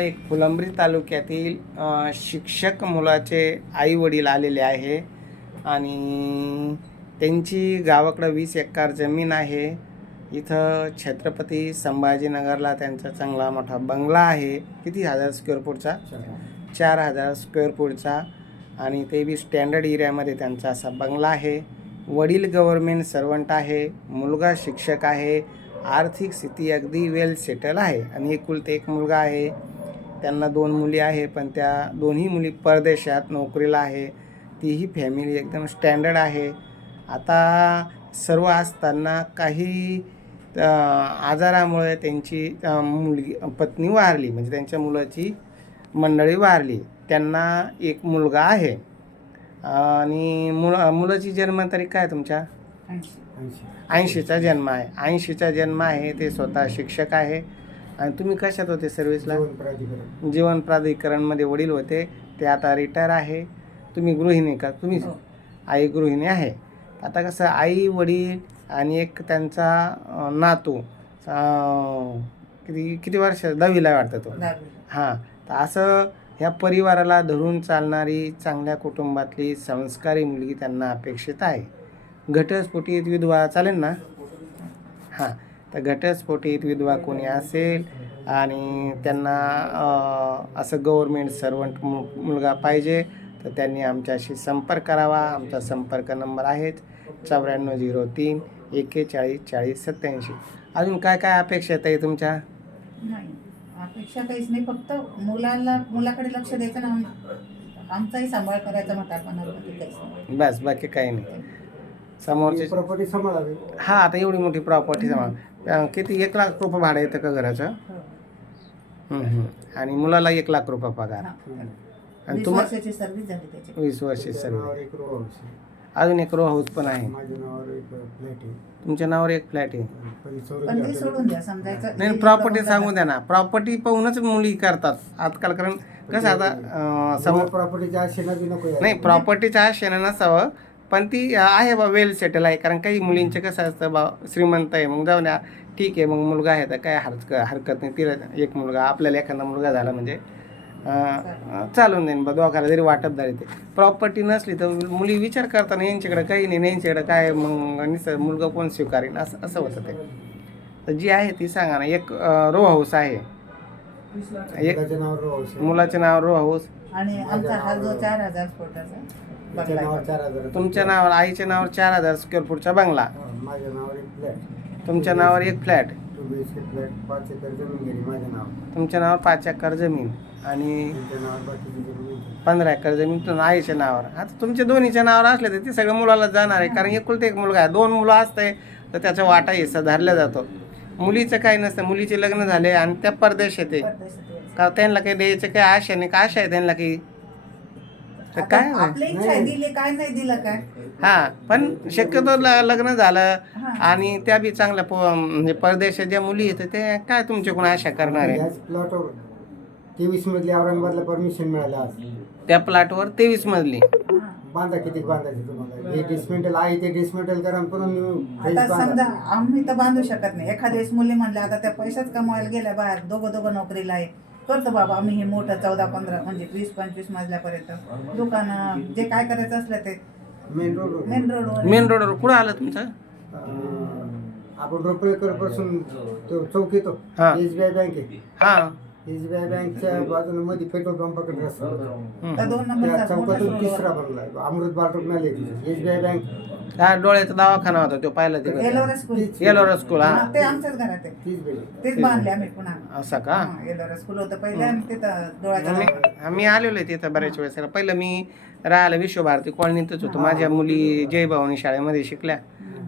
एक फुलंब्री तालुक्यातील शिक्षक मुलाचे आई वडील आलेले आहे आणि त्यांची गावाकडं वीस एकर जमीन आहे. इथं छत्रपती संभाजीनगरला त्यांचा चांगला मोठा बंगला आहे. किती हजार स्क्वेअर फूटचा चार हजार. स्क्वेअर फूटचा आणि ते बी स्टँडर्ड एरियामध्ये त्यांचा असा बंगला आहे. वडील गव्हर्मेंट सर्वंट आहे मुलगा शिक्षक आहे आर्थिक स्थिती अगदी वेल सेटल आहे. आणि एकुलते एक मुलगा आहे. त्यांना दोन मुली आहे पण त्या दोन्ही मुली परदेशात नोकरीला आहे. तीही फॅमिली एकदम स्टँडर्ड आहे. आता सर्व असताना काही आजारामुळे त्यांची मुलगी पत्नी वारली. म्हणजे त्यांच्या मुलाची मंडळी वारली. त्यांना एक मुलगा आहे. आणि मुल मुलाची जन्मतारीख काय तुमच्या? ऐंशीचा जन्म आहे. ऐंशीचा जन्म आहे ते स्वतः शिक्षक आहे. आणि तुम्ही कशात होते सर्व्हिसला जीवन प्राधिकरणमध्ये वडील होते ते आता रिटायर आहे. तुम्ही गृहिणी का? तुम्ही आई गृहिणी आहे. आता कसं आई वडील आणि एक त्यांचा अं, नातू अं, किती किती वर्ष? दहावीला आहे वाटतं तो. हां. तर असं ह्या परिवाराला धरून चालणारी चांगल्या कुटुंबातली संस्कारी मुलगी त्यांना अपेक्षित आहे. घटस्फोटीत विधवा चालेल ना? हां. तर घटस्फोटीत विधवा कोणी असेल आणि त्यांना असं गव्हर्मेंट सर्वंट मु मुलगा पाहिजे तर त्यांनी आमच्याशी संपर्क करावा. आमचा संपर्क नंबर आहेच चौऱ्याण्णव झिरो तीन एक्केचाळीस चाळीस सत्याऐंशी अजून काय काय अपेक्षा आहेत ताई तुमच्या? नाही अपेक्षा काहीच नाही. फक्त मुलाला मुलाकडे लक्ष द्यायचं ना आम- आमचाही सांभाळ करायचा म्हातारपणा काहीच नाही बस बाकी काही नाही. समोरचे प्रॉपर्टी सांभाळावी. हा आता एवढी मोठी प्रॉपर्टी जमा किती? एक लाख रुपये भाडं येतं का घराचं. हम्म, हम्म. आणि मुलाला एक लाख रुपये पगार. आणि वीस तुम्हा वर्षाची सर्व्हिस वीस. अजून एक रो हाऊस पण आहे. माझ्या नावावर एक फ्लॅट आहे. तुमच्या नावावर एक फ्लॅट आहे. नाही प्रॉपर्टी सांगू द्या ना. प्रॉपर्टी पाहूनच मुली करतात. आजकाल कारण कसं आता प्रॉपर्टीच्या बी नको. नाही प्रॉपर्टीच्या आशेनं नसावं पण ती आहे बा वेल सेटल आहे. कारण काही मुलींचे कसं असतं बा श्रीमंत आहे मग जाऊ द्या ठीक आहे मग मुलगा आहे तर काय हरक हरकत नाही. तिला एक मुलगा आपल्याला एखादा मुलगा झाला म्हणजे चालून जाईन बा दोघाला जरी वाटप झाली ते प्रॉपर्टी नसली तर मुली विचार करताना यांच्याकडे काही नाही यांच्याकडे काय मग निसं मुलगा कोण स्वीकारेन असं असं होतं ते. तर जी आहे ती सांगा ना एक रो हाऊस आहे. एक मुलाच्या नावावर रो हाऊस आहे. मुलाचे नाव रो हाऊस आणि आमचा हा जो चार हजार फुटाचा. त्याच्या बंगला नावावर आहे. चार हजार तुमच्या नावावर आईच्या नावावर चार हजार स्क्वेअर फूटचा बंगला. हा, माझ्या नावावर एक फ्लॅट तुमच्या नावावर एक flat two B H K flat पाच एकर जमीन गेली माझ्या नावावर. तुमच्या नावावर पाच एकर जमीन आणि त्यांच्या नावावर बाकीची जमीन आहे. पंधरा एकर जमीन तुम आईच्या नावावर. आता तुमच्या दोन्हीच्या नावावर असले तर ते सगळं मुलाला जाणार आहे. कारण एकुलते एक मुलगा आहे. दोन मुलं असते तर त्याचा वाटा हिस्सा धरला जातो. मुलीचं काही नसतं. मुलीचे लग्न झाले आणि त्या परदेश येते परदेशात यायचं. का त्यांना काही द्यायचं काही आशा नाही. का आशा आहे त्यांना काही? तर काय होय? आपल्या इच्छा आहे, दिले काय नाही दिलं काय? हा पण शक्यतो ल- लग्न झालं हा. आणि त्या बी चांगल्या प- म्हणजे परदेशात ज्या मुली येतात ते काय तुमच्याकडून आशा करणार आहे? याच प्लॉटवर तेवीस मधली औरंगाबादला परमिशन मिळालं आज. त्या प्लॉटवर तेवीस मजली हा. बांधा किती बांधायचे तुम्हाला? हे डिसमेंटल आहे ते डिसमेंटल करा आणि पुन्हा new फ्रेश आता समजा बांधा. आम्ही तर बांधू शकत नाही. एखाद्या वेळेस मुली म्हणल्या आता त्या पैशाच कमवायला गेल्या बाहेर दोघं दोघं नोकरीला आहे. करतो बाबा आम्ही हे मोठं चौदा पंधरा म्हणजे वीस पंचवीस मजल्यापर्यंत दुकानं जे काय करायचं असलं ते. मेन रोड मेन रोडवर मेन रोडवर कुठं आलं तुमचं? आपण रुपयेकरपासून तो चौक येतो हा. एसबीआय बँक आहे. हा. एसबीआय बँकच्या बाजूने मध्ये पेट्रोल पंपाकडे रस्ता हम्म. त्या दोन त्या नंबर चौकातून तिसरा अमृत एसबीआय बँक हा डोळ्याचा दवाखाना होता तो पाहिला तिकडे. एलोरा स्कूल येलोरा स्कूल हा. हा, ते आमच्याच घरात आहे. तीच बिल्डिंग तेच बांधले आम्ही पुन्हा. असा का? हा, एलोरा स्कूल होतं पहिले आणि तिथं डोळ्याच्या मी आलेलो आहे तिथं बऱ्याच वेळेस. पहिलं मी राहायला विश्वभारती कॉलनीतच होतो. माझ्या मुली जय भवानी शाळेमध्ये शिकल्या.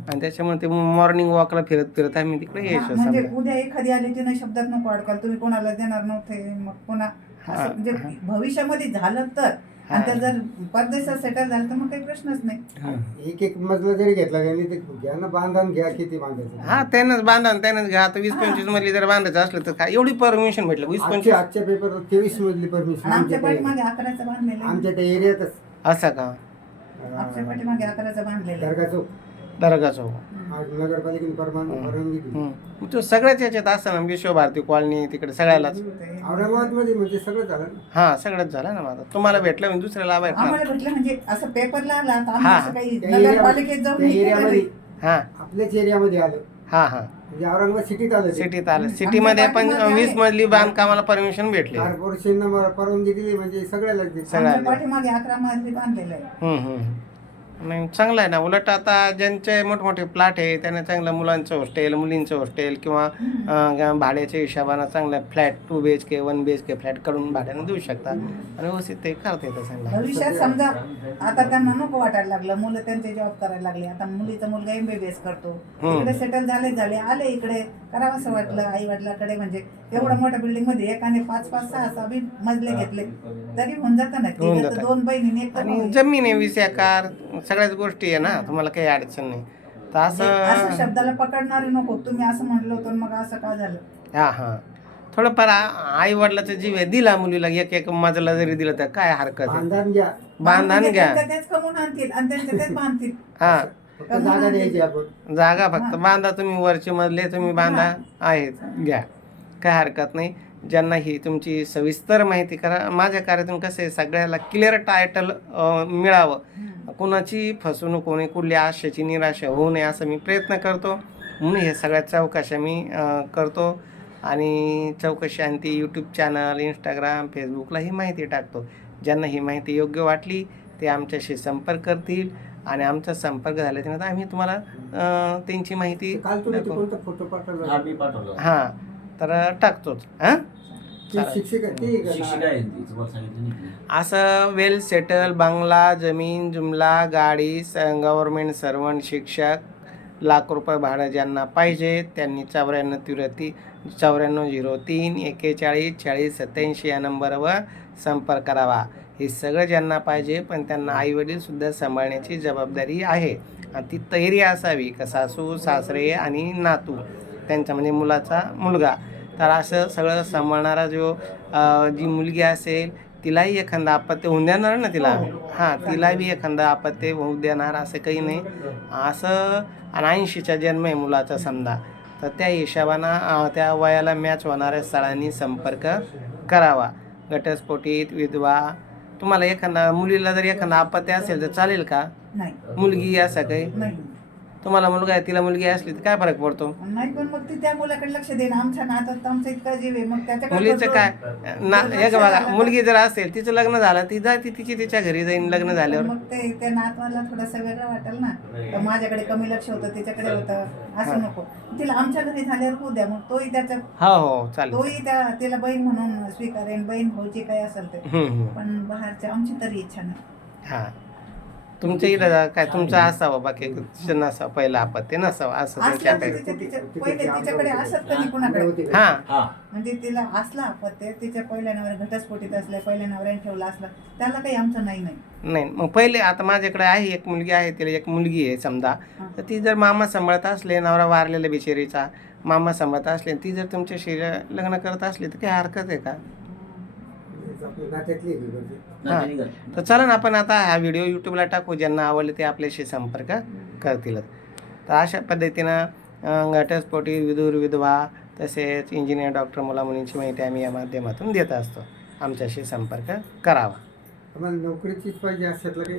आणि त्याच्यामुळे ते मॉर्निंग वॉकला फिरत फिरत आम्ही तिकडे हा, यायचो म्हणजे समजा उद्या एखादी आली तिने शब्दात नको अडकाल. तुम्ही कोणाला देणार नव्हते मग पुन्हा हा, असं म्हणजे हा. भविष्यामध्ये झालं तर. हा. आणि त्या जर परदेशात सेटल झालं तर मग काही प्रश्नच नाही. हा. एक एक मजला जरी घेतला त्यांनी ते घ्या ना बांधून घ्या किती बांधायचं. हा त्यानंच बांधा आणि त्यानंच घ्या. आता वीस पंचवीस मधली जर बांधायचं असलं तर काय? एवढी परमिशन भेटलं. वीस आजच्या पंचवीस आजच्या पेपर तेवीस मधली परमिशन आणि आमच्या आमच्या पाठीमागे अकराचं बांधलेलं आहे. आमच्या त्या एरियातच असं का? आमच्या पाठीमागे अकराचं बांधलेलं आहे. दर्गा चौक. दर्गा चौक आज नगरपालिकेने परवान परवानगी दिली. हम्म. तो सगळ्याच याच्यात असं ना विश्वभारती कॉलनी तिकडे सगळ्यालाच. औरंगाबादमध्ये म्हणजे सगळं झालं ना. हा सगळंच झालं ना माझा. तुम्हाला भेटलं म्हणजे दुसऱ्याला भेटणार आम्हाला भेटलं म्हणजे असं पेपरला आला तर आम्ही हा. असं काही त्या एरिया- नगरपालिकेत जाऊन त्या हे एरियामध्ये हा. आपल्याच एरियामध्ये आलं. हा हा. म्हणजे औरंगाबाद सिटीत आलं ते. सिटीत आलं. सिटीमध्ये पण पाठीमागे वीस आहे. मजली बांधकामाला परमिशन भेटले. कॉर्पोरेशननं मला परवानगी दिली म्हणजे सगळ्यालाच दिली. सगळ्या- आमच्या पाठीमागे अकरा मजली बांधलेलं आहे. हम्म, हम्म. नाही चांगलं आहे ना उलट आता ज्यांचे मोठमोठे प्लॉट आहे त्यांना चांगलं मुलांचं हॉस्टेल मुलींचं हॉस्टेल किंवा भाड्याच्या हिशोबानं चांगलं flat two B H K one B H K flat काढून भाड्यानं देऊ शकता आणि व्यवस्थित ते करता येतं चांगलं भविष्यात समजा आता त्यांना नको वाटायला लागलं मुलं त्यांचे जॉब करायला लागले आता मुलीचा मुलगा एमबीबीएस करतो. इकडे सेटल झाले झाले आले इकडे करावं असं वाटलं आई वडिलाकडे म्हणजे एवढ्या मोठ्या बिल्डिंगमध्ये एकाने पाच पाच सहा सहा बी मजले घेतले तरी होऊन जातं ना. दोन बहिणी. जमीन आहे वीस एकार सगळ्याच गोष्टी आहे ना तुम्हाला काही अडचण नाही. तर असं असं शब्दाला पकडणारे नको. तुम्ही असं म्हणलं होतं मग असं का झालं? हा हा. थोडंफार आई वडिलाचा जीव आहे दिला मुलीला एक एक मजला जरी दिलं तर काय हरकत आहे? बांधण घ्या. बांधण घ्या. त्यांच्या तेच कमवून आणतील आणि त्यांच्या तेच बांधतील. हा. फक्त जागा द्यायची आपण. जागा फक्त. बांधा तुम्ही वरचे मजले तुम्ही बांधा. आहेत. घ्या. काय हरकत नाही. ज्यांना ही तुमची सविस्तर माहिती करा. माझ्या कार्यातून कसं आहे सगळ्याला क्लिअर टायटल मिळावं. कुणाची फसवणूक होणे कुठल्या आशेची निराशा होऊ नये असं मी प्रयत्न करतो. म्हणून हे सगळ्या चौकशा मी करतो. आणि चौकशी आणि ती यूट्यूब चॅनल इंस्टाग्राम फेसबुकला ही माहिती टाकतो. ज्यांना ही माहिती योग्य वाटली ते आमच्याशी संपर्क करतील. आणि आमचा संपर्क झाल्याच्यानंतर आम्ही तुम्हाला त्यांची माहिती काल तुम्ही ते दाखवू. कोणता फोटो पाठवला? मी पाठवलं. हां. तर टाकतोच हां ती शिक्षिका ती का? शिक्षिका आहे ती तुम्हाला सांगितलं नाही का? असं वेल सेटल बंगला जमीन जुमला गाडी गव्हर्मेंट सर्वंट शिक्षक लाख रुपये भाडं ज्यांना पाहिजे त्यांनी चौऱ्याण्णव तिरती चौऱ्याण्णव झिरो तीन एकेचाळीस चाळीस सत्याऐंशी या नंबरवर संपर्क करावा. हे सगळं ज्यांना पाहिजे पण त्यांना आईवडीलसुद्धा सांभाळण्याची जबाबदारी आहे. आणि ती तयारी असावी का सासू सासरे आणि नातू त्यांचा म्हणजे मुलाचा मुलगा. तर असं सगळं सांभाळणारा जो जी मुलगी असेल तिलाही एखादा अपत्य होऊन देणार ना तिला? हां तिला बी एखादा अपत्य होऊ देणार असं काही नाही. असं आणि ऐंशीचा जन्म आहे मुलाचा समजा. तर त्या हिशोबानं त्या वयाला मॅच होणाऱ्या स्थळांनी संपर्क करावा. घटस्फोटीत विधवा तुम्हाला एखादा मुलीला जर एखादा अपत्य असेल तर चालेल का? मुलगी असं काही नाही. तुम्हाला मुलगा आहे तिला मुलगी असली तर काय फरक पडतो? नाही पण मग ती त्या मुलाकडे लक्ष देणं आमच्या नातात आमचा इतका जीव आहे. मग त्याच्याकडे मुलीचं काय? ना हे का बघा मुलगी जर असेल तिचं लग्न झालं ती जाते तिची तिच्या घरी जाईन लग्न झाल्यावर. मग ते त्या नातवाला थोडंसं वेगळं वाटेल ना. तर माझ्याकडे कमी लक्ष होतं तिच्याकडे होतं. असं नको. तिला आमच्या घरी झाल्यावर होऊ द्या मग तोही त्याच्या हो हो चालेल तोही त्या तिला बहीण म्हणून स्वीकारेन बहीण भाऊची काय असेल ते. हम्म, हम्म. पण बाहेरच्या आमची तरी इच्छा नाही. हा. तुमच्या इथं काय तुमचं असावं बाकी नसावं पहिलं आपत्ती नसावं असं तुमच्या असलं पहिले तिच्याकडे असत कधी कुणाकडे? हा. हा. म्हणजे तिला असला अपत्य तिच्या पहिल्या नवऱ्या घटस्फोटीत असल्या पहिल्या नवऱ्याने ठेवला असला त्याला काही आमचं नाही नाही. नाही मग पहिले आता माझ्याकडे आहे एक मुलगी आहे तिला एक मुलगी आहे समजा. तर ती जर मामा सांभाळत असले नवरा वारलेल्या बिचारीचा मामा सांभाळत असले ती जर तुमच्याशी लग्न करत असली तर काही हरकत आहे का? नात्यातली आहे म्हणजे. तर चला ना आपण आता हा व्हिडिओ यूट्यूबला टाकू ज्यांना आवडले ते आपल्याशी संपर्क करतीलच तर अशा पद्धतीनं अं, घटस्फोटी विदूर विधवा तसेच इंजिनियर डॉक्टर मुलामुलींची माहिती आम्ही या माध्यमातून देत असतो. आमच्याशी संपर्क करावा. आम्हाला नोकरीचीच पाहिजे काही